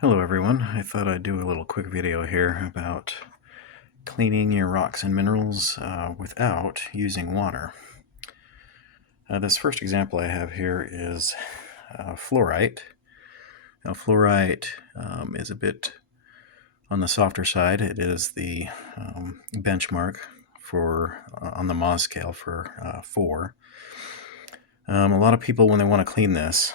Hello everyone, I thought I'd do a little quick video here about cleaning your rocks and minerals without using water. This first example I have here is fluorite. Now fluorite is a bit on the softer side. It is the benchmark for on the Mohs scale for 4. A lot of people, when they want to clean this,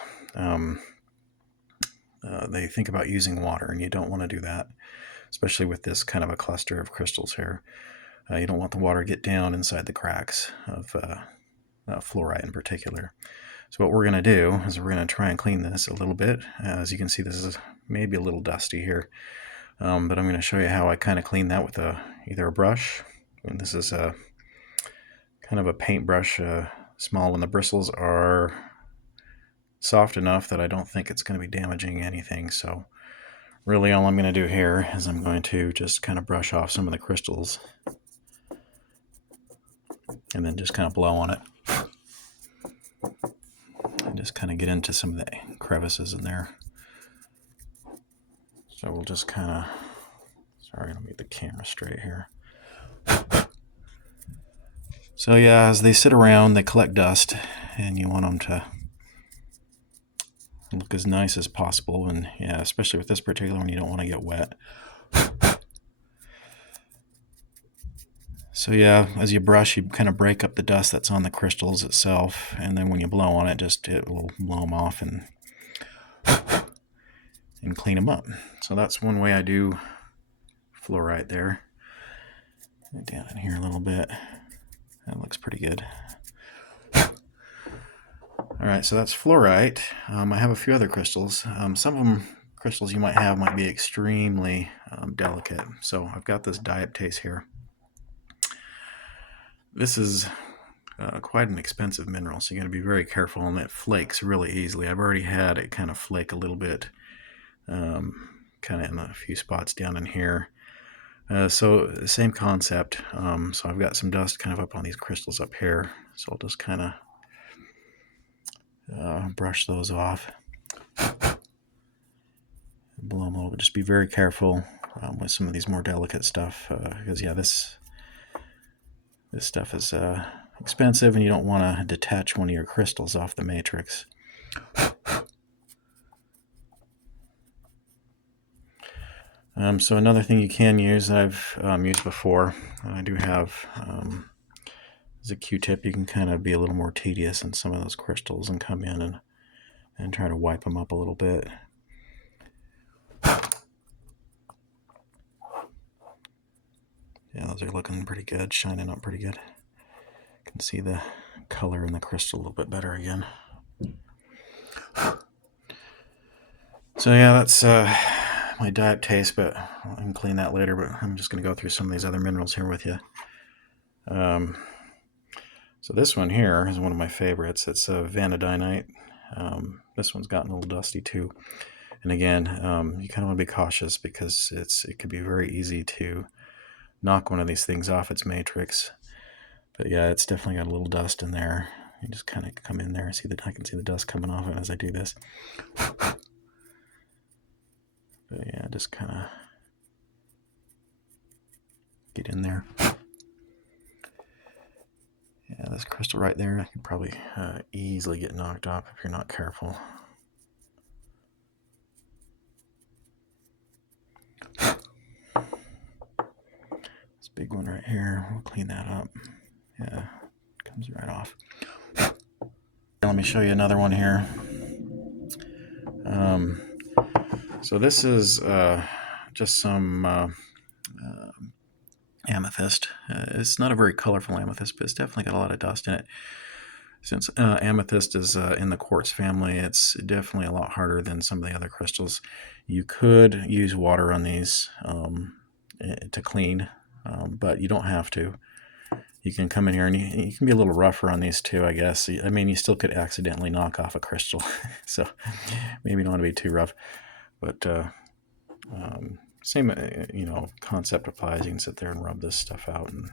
they think about using water, and you don't want to do that, especially with this kind of a cluster of crystals here. You don't want the water to get down inside the cracks of fluorite in particular. So what we're going to do is we're going to try and clean this a little bit. As you can see, this is maybe a little dusty here, but I'm going to show you how I kind of clean that with either a brush, and this is a kind of a paintbrush, small one. The bristles are soft enough that I don't think it's going to be damaging anything. So really all I'm going to do here is I'm going to just kind of brush off some of the crystals and then just kind of blow on it and just kind of get into some of the crevices in there. So we'll just kind of, sorry, let me get the camera straight here. So yeah, as they sit around, they collect dust, and you want them to look as nice as possible. And yeah, especially with this particular one, you don't want to get wet. So yeah, as you brush, you kind of break up the dust that's on the crystals itself, and then when you blow on it, it will blow them off and clean them up. So that's one way I do fluorite there. Down in here a little bit. That looks pretty good. Alright, so that's fluorite. I have a few other crystals. Some of them crystals you might have might be extremely delicate. So I've got this diaptase here. This is quite an expensive mineral, so you got to be very careful, and it flakes really easily. I've already had it kind of flake a little bit, kind of in a few spots down in here. So same concept. So I've got some dust kind of up on these crystals up here, so I'll just kind of brush those off. Blow them a little bit. Just be very careful with some of these more delicate stuff, because yeah, this stuff is expensive, and you don't want to detach one of your crystals off the matrix. So another thing you can use that I've used before, I do have, is a Q-tip. You can kind of be a little more tedious in some of those crystals and come in and try to wipe them up a little bit. Yeah, those are looking pretty good, shining up pretty good. You can see the color in the crystal a little bit better again. So yeah, that's my diaptase, but I can clean that later, but I'm just going to go through some of these other minerals here with you. So this one here is one of my favorites. It's a vanadinite. This one's gotten a little dusty too. And again, you kind of want to be cautious because it could be very easy to knock one of these things off its matrix. But yeah, it's definitely got a little dust in there. You just kind of come in there and see that I can see the dust coming off it as I do this. But yeah, just kind of get in there. Yeah, this crystal right there, I could probably easily get knocked off if you're not careful. This big one right here, we'll clean that up. Yeah, comes right off. Let me show you another one here. So this is just some amethyst. It's not a very colorful amethyst, but it's definitely got a lot of dust in it. Since amethyst is in the quartz family, it's definitely a lot harder than some of the other crystals. You could use water on these to clean, but you don't have to. You can come in here and you can be a little rougher on these too, I guess. I mean, you still could accidentally knock off a crystal, so maybe you don't want to be too rough. But same, concept applies. You can sit there and rub this stuff out and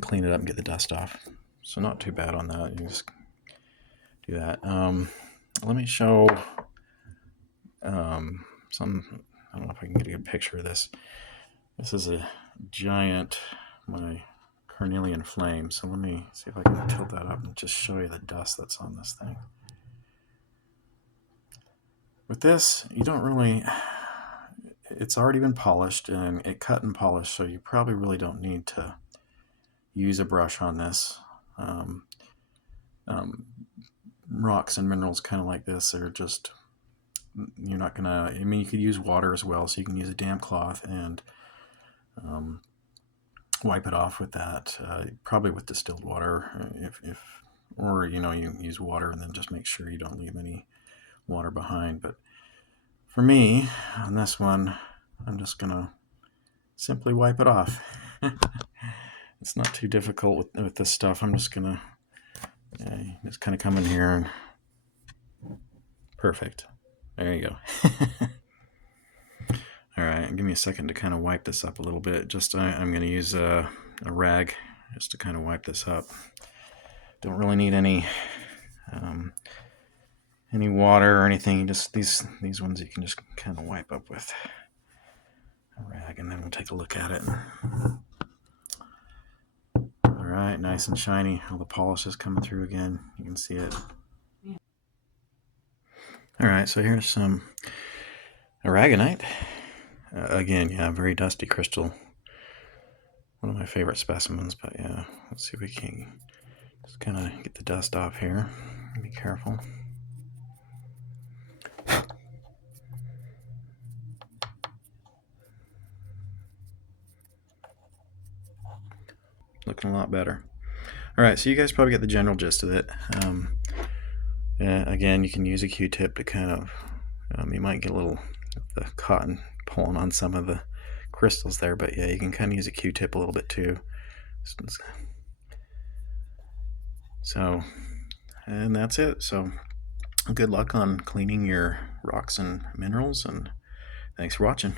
clean it up and get the dust off. So not too bad on that. You just do that. Let me show Some, I don't know if I can get a good picture of this. This is a giant, my carnelian flame. So let me see if I can tilt that up and just show you the dust that's on this thing. With this, you don't really, it's already been polished and it cut and polished, so you probably really don't need to use a brush on this. Rocks and minerals kind of like this are just, you're not gonna, I mean, you could use water as well, so you can use a damp cloth and wipe it off with that, probably with distilled water, if or you use water and then just make sure you don't leave any water behind. But for me, on this one, I'm just gonna simply wipe it off. It's not too difficult with this stuff. I'm just gonna just kind of come in here and perfect. There you go. All right, give me a second to kind of wipe this up a little bit. Just I'm going to use a rag just to kind of wipe this up. Don't really need any water or anything. Just these ones you can just kind of wipe up with a rag, and then we'll take a look at it. All right, nice and shiny. All the polish is coming through again. You can see it. All right, so here's some aragonite. Again, yeah, very dusty crystal. One of my favorite specimens, but yeah, let's see if we can just kind of get the dust off here. Be careful. Looking a lot better. All right, so you guys probably get the general gist of it. Again, you can use a Q-tip to kind of, you might get a little of the cotton pulling on some of the crystals there, but yeah, you can kind of use a Q-tip a little bit too. So, and that's it. So good luck on cleaning your rocks and minerals, and thanks for watching.